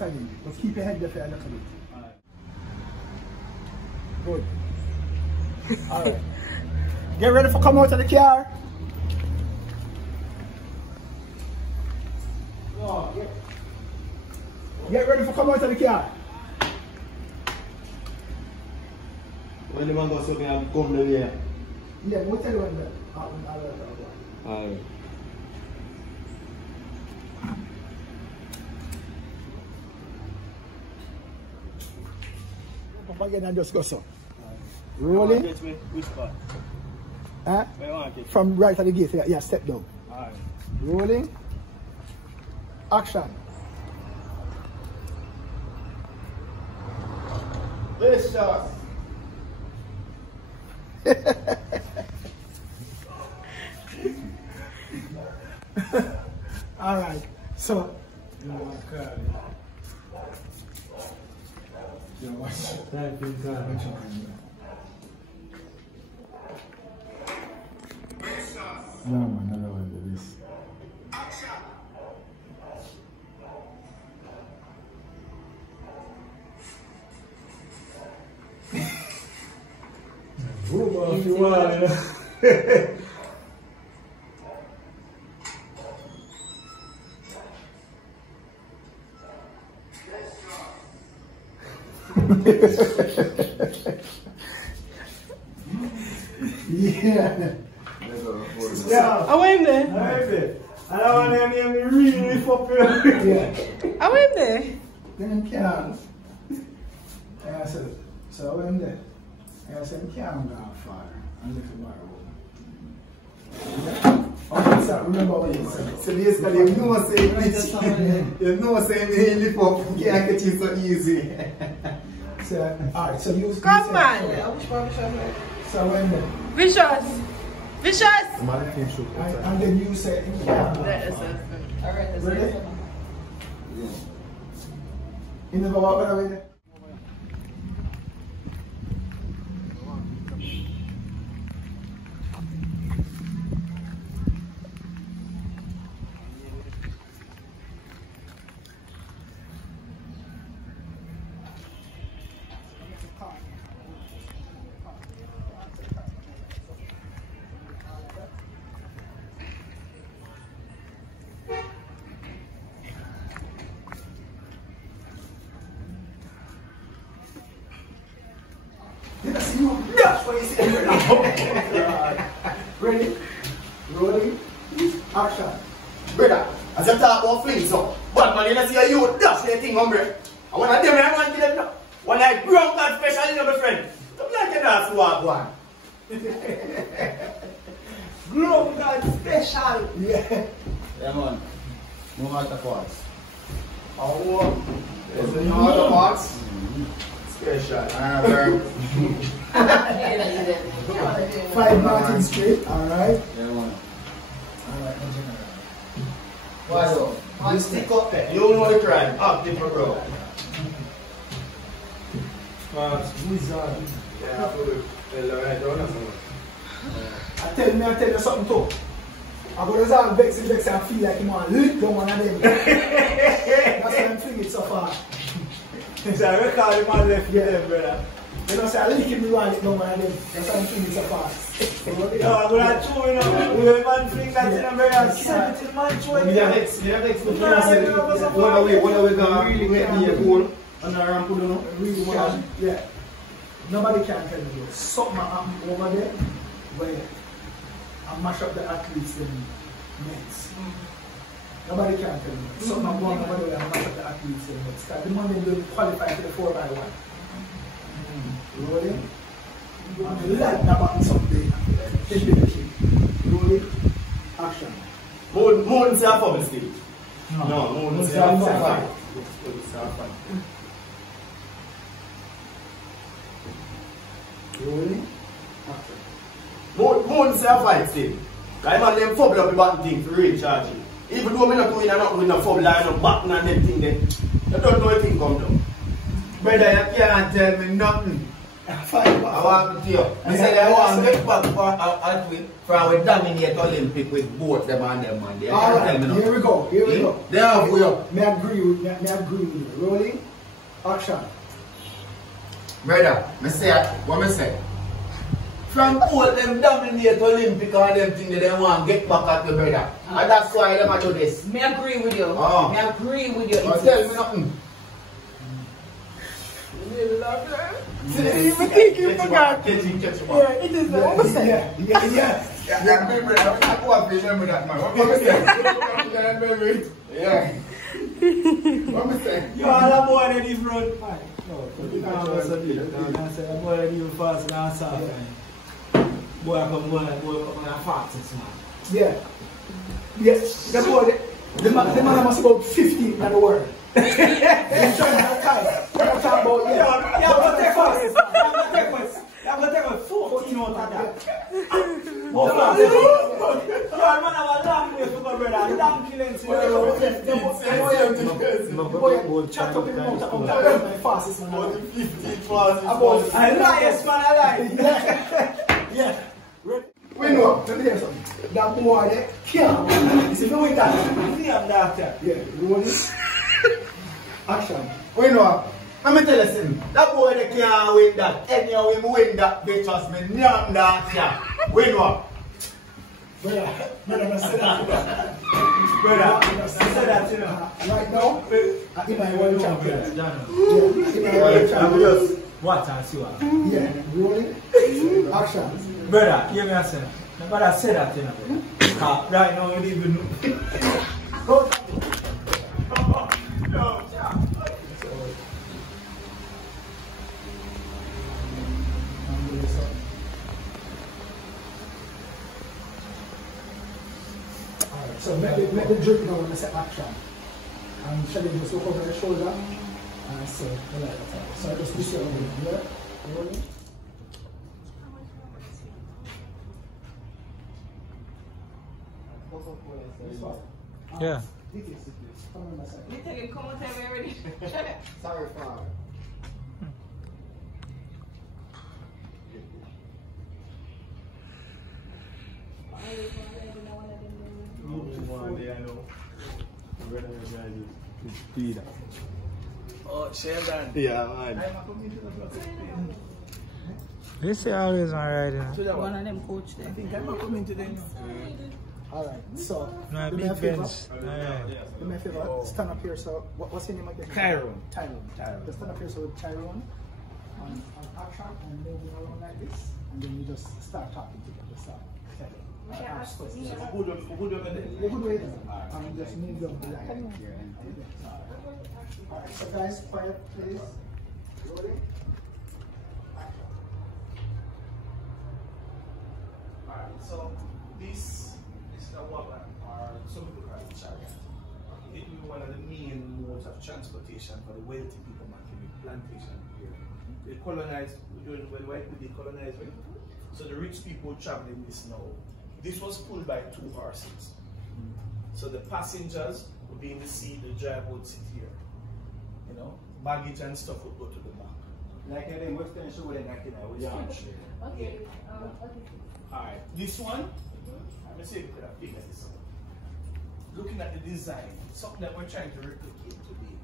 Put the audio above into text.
that again. Just keep your head there for a little bit. Good. Alright. Get ready for come out of the car. Get ready for come out of the car. When the man goes to come the way. Yeah, we'll tell you when that. Alright. Up again and just go so. Rolling. Which part? Huh? Where you want it? From right at the gate. Yeah, step down. Alright. Rolling. Action. This shot. Alright, so no man, I don't want to do this. If you want, yeah. Yeah. I went there. I don't want to name me really popular. Yeah. I went there. Then can't. I said, so I went there. I said, can't go far. And look at my room. Okay, so remember what you said. So basically, you know saying they lift up, you can't get you so easy. So, alright, so you Come man. So when then? Vicious. Vicious. And then you said, ready? You never walk away there? That's what you say. Ready? Rolling. Action. Brother, as I talk about flings, so, but man, you don't see you dash that thing, hombre. And when I tell me, I want to them now. When I ground that special, you know, my friend, don't like it as walk one. Ground God special. Yeah. Yeah, man. No matter what. Oh, there's no other parts. Special. 5 Martin straight, alright? Yeah, man. Alright, Why so? You stick up there. You know the crime. Up different bro. Wizard. Yeah, I tell you something too. I go to that vex and feel like you want to lick down one of them. That's why I'm feeling it so far. So I recall the man left there, brother. You know, say I lick him, you want to lick down one of them. That's why I'm feeling it so fast. Yeah, but I chew, you know, we have man fling that in a very send it to the man chew. Yeah, next, what are we going to really make me a goal on our ramp, you know? Really want to, yeah. Nobody can tell you. Something happened over there where I mash up the athletes in nets. Nobody can tell you. Something happened over there where I mash up the athletes in nets. Because the money will qualify for the 4x1. Rolling. I'm like about something. Rolling. Action. Moon say a public stage. No, Moon say a fight. Rolling. Action. Moon say a fight still. Because man them fumble up the button thing to recharge it. Even though I'm not doing nothing with no fumble and no button and them thing there, you don't know anything come down. Brother, you can't tell me nothing. 5 I want to tell you. I said I want to get back for our dominate Olympic with both them and them man. Alright, here we go. Here we go. They have we up. Me agree with you. Rolling. Action. Brother, what I say? From both them dominate Olympic and them things they want to get back at the brother. And that's why them do this. Me agree with you. Me agree with you. Tell me nothing. You think you forgot? Catch him. Yeah, it is the opposite. Yeah. Remember that. I go and remember that, man. What I say? Yeah. What I say? You all the boy that is run fine. No, boy that even fast than soft. Boy come and fast, man. Yeah. Yes. The boy, the man must about 50 in the world. You're trying to time. We're talking about, yeah. I'm going to take us 14 out of that. More fast. Your man have a long way to go, brother. Long killing. Boy, chat up in the mouth about the fastest man. About 15 fastest. I lie, man, I lie. Yeah. We know, let me tell you something. That boy there can't. You see, no way that. See, I'm doctor. Yeah, rolling. Action. We know. Let me tell you something. That boy they can't win that. Anyhow him win that, they trust me. Nyam that, yeah. We know. Brother, say that. Brother, say that, you know. Right now, in my world champion. Done. Yeah, in my world champion. What and see what? Yeah, rolling. Action. Brother, hear me say that. My brother say that, you know. Right now, you don't even know. Go. So make the drip now when I say action. And Shelly just look over the shoulder and say, so just push it over here. Rolling. Yeah. You take him, come on, tell me already. Sorry, father. Oh, Sheldon. Yeah, man. They say always my riding. One of them coach there. I think I'm not coming to them. Alright, so No, do me a big favor. bench. Do me a favor. Stand up here. So what's your name again? Tyrone. Tyrone. Just stand up here so with Tyrone on action and moving around like this, and then you just start talking together. So good way then. And just move them like here. Alright, so guys, quiet please. Rolling. Alright, so this is the wagon, or some people call it chariot. It will be one of the main modes of transportation for the wealthy people making the plantation here. They colonized, when white people decolonized, right? So the rich people traveling this now. This was pulled by 2 horses. So the passengers would be in the seat, the driver would sit here. You know, baggage and stuff would go to the back. Like in Western show, like in a Western show. Okay. Alright, this one, let me see if you could have figured this out. Looking at the design, something that we're trying to replicate today.